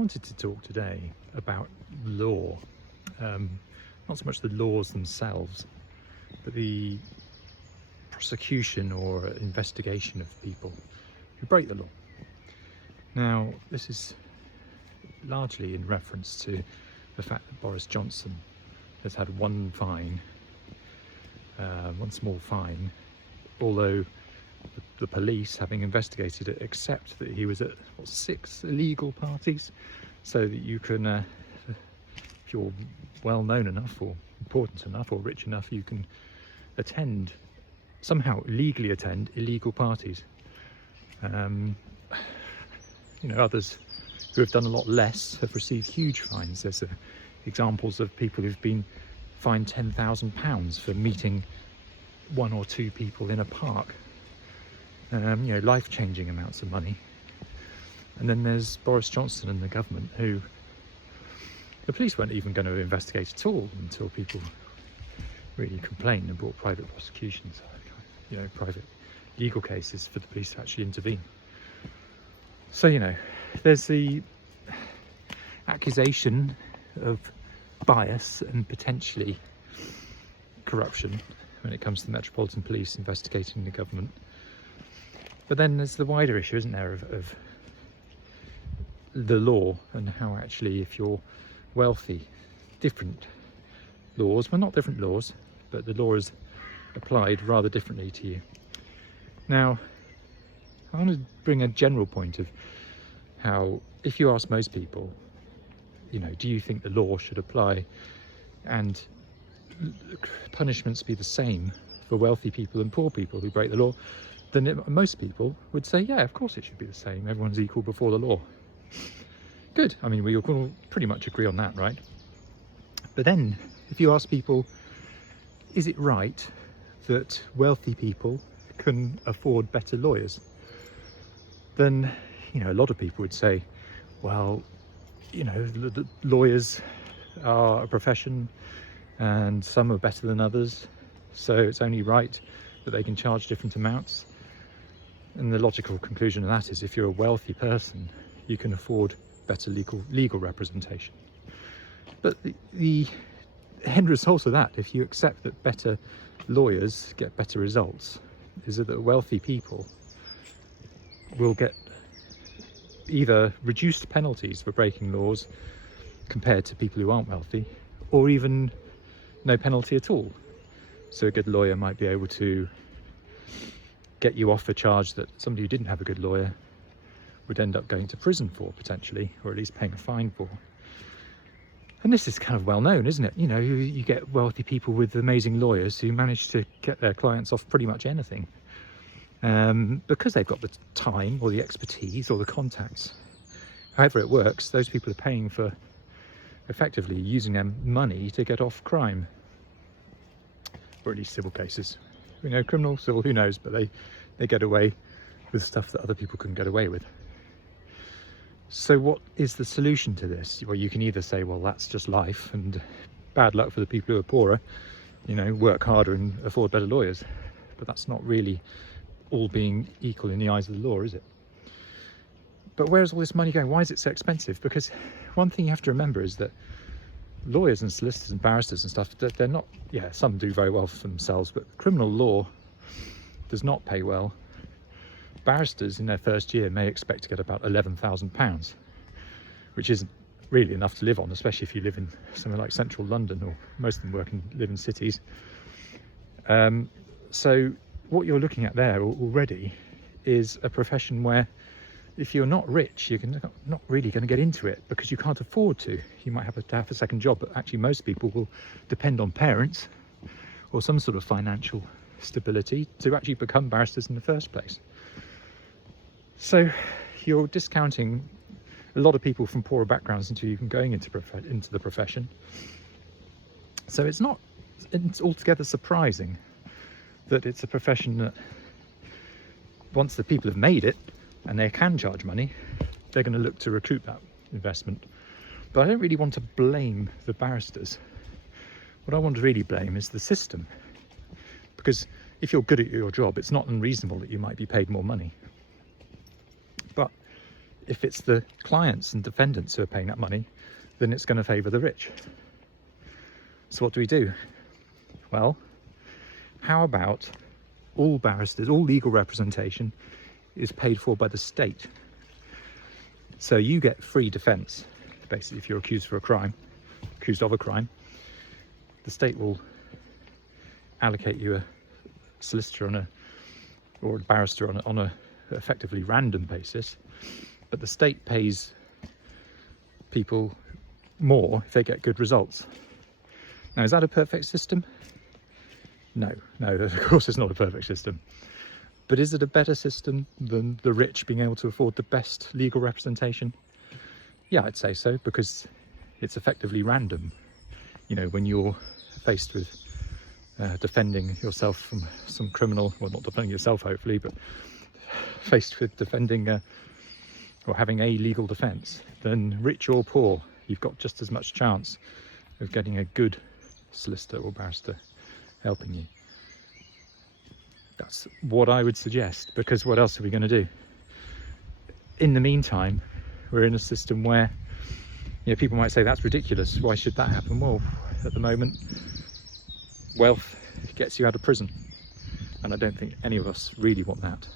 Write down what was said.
wanted to talk today about law, not so much the laws themselves, but the prosecution or investigation of people who break the law. Now, this is largely in reference to the fact that Boris Johnson has had one small fine, although the police, having investigated it, accept that he was at 6 illegal parties, so that you can, if you're well known enough or important enough or rich enough, you can somehow legally attend illegal parties. Others who have done a lot less have received huge fines. There's examples of people who've been fined £10,000 for meeting 1 or 2 people in a park. Life-changing amounts of money. And then there's Boris Johnson and the government, who the police weren't even going to investigate at all until people really complained and brought private prosecutions, private legal cases for the police to actually intervene. So, there's the accusation of bias and potentially corruption when it comes to the Metropolitan Police investigating the government. But then there's the wider issue, isn't there, of the law and how actually, if you're wealthy, different laws, well, not different laws, but the law is applied rather differently to you. Now, I want to bring a general point of how, if you ask most people, do you think the law should apply and punishments be the same for wealthy people and poor people who break the law, then most people would say, yeah, of course it should be the same. Everyone's equal before the law. Good. I mean, we all pretty much agree on that, right? But then, if you ask people, is it right that wealthy people can afford better lawyers? Then, a lot of people would say, well, the lawyers are a profession and some are better than others, so it's only right that they can charge different amounts. And the logical conclusion of that is, if you're a wealthy person, you can afford better legal representation. But the end result of that, if you accept that better lawyers get better results, is that wealthy people will get either reduced penalties for breaking laws compared to people who aren't wealthy, or even no penalty at all. So a good lawyer might be able to get you off a charge that somebody who didn't have a good lawyer would end up going to prison for, potentially, or at least paying a fine for. And this is kind of well known, isn't it? You get wealthy people with amazing lawyers who manage to get their clients off pretty much anything, because they've got the time or the expertise or the contacts. However it works, those people are paying for effectively using their money to get off crime, or at least civil cases. Criminal, civil, who knows, but they get away with stuff that other people couldn't get away with. So what is the solution to this? Well, you can either say, well, that's just life and bad luck for the people who are poorer, work harder and afford better lawyers. But that's not really all being equal in the eyes of the law, is it? But where's all this money going? Why is it so expensive? Because one thing you have to remember is that lawyers and solicitors and barristers and stuff, they're not, some do very well for themselves, but criminal law does not pay well. Barristers in their first year may expect to get about £11,000, which isn't really enough to live on, especially if you live in somewhere like central London, or most of them live in cities. So what you're looking at there already is a profession where, if you're not rich, you're not really going to get into it because you can't afford to. You might have to have a second job, but actually most people will depend on parents or some sort of financial stability to actually become barristers in the first place. So you're discounting a lot of people from poorer backgrounds into even going into the profession. So it's altogether surprising that it's a profession that, once the people have made it and they can charge money, they're going to look to recoup that investment. But I don't really want to blame the barristers. What I want to really blame is the system. Because if you're good at your job, it's not unreasonable that you might be paid more money. But if it's the clients and defendants who are paying that money, then it's going to favour the rich. So what do we do? Well, how about all barristers, all legal representation is paid for by the state? So you get free defence. Basically, if you're accused of a crime, the state will allocate you a solicitor or a barrister on a effectively random basis, but the state pays people more if they get good results. Now, is that a perfect system? No, of course it's not a perfect system. But is it a better system than the rich being able to afford the best legal representation? Yeah, I'd say so, because it's effectively random. You know, when you're faced with defending yourself from some criminal, well, not defending yourself hopefully, but faced with defending or having a legal defence, then rich or poor, you've got just as much chance of getting a good solicitor or barrister helping you. That's what I would suggest, because what else are we going to do? In the meantime, we're in a system where, you know, people might say that's ridiculous, why should that happen? Well, at the moment, wealth gets you out of prison, and I don't think any of us really want that.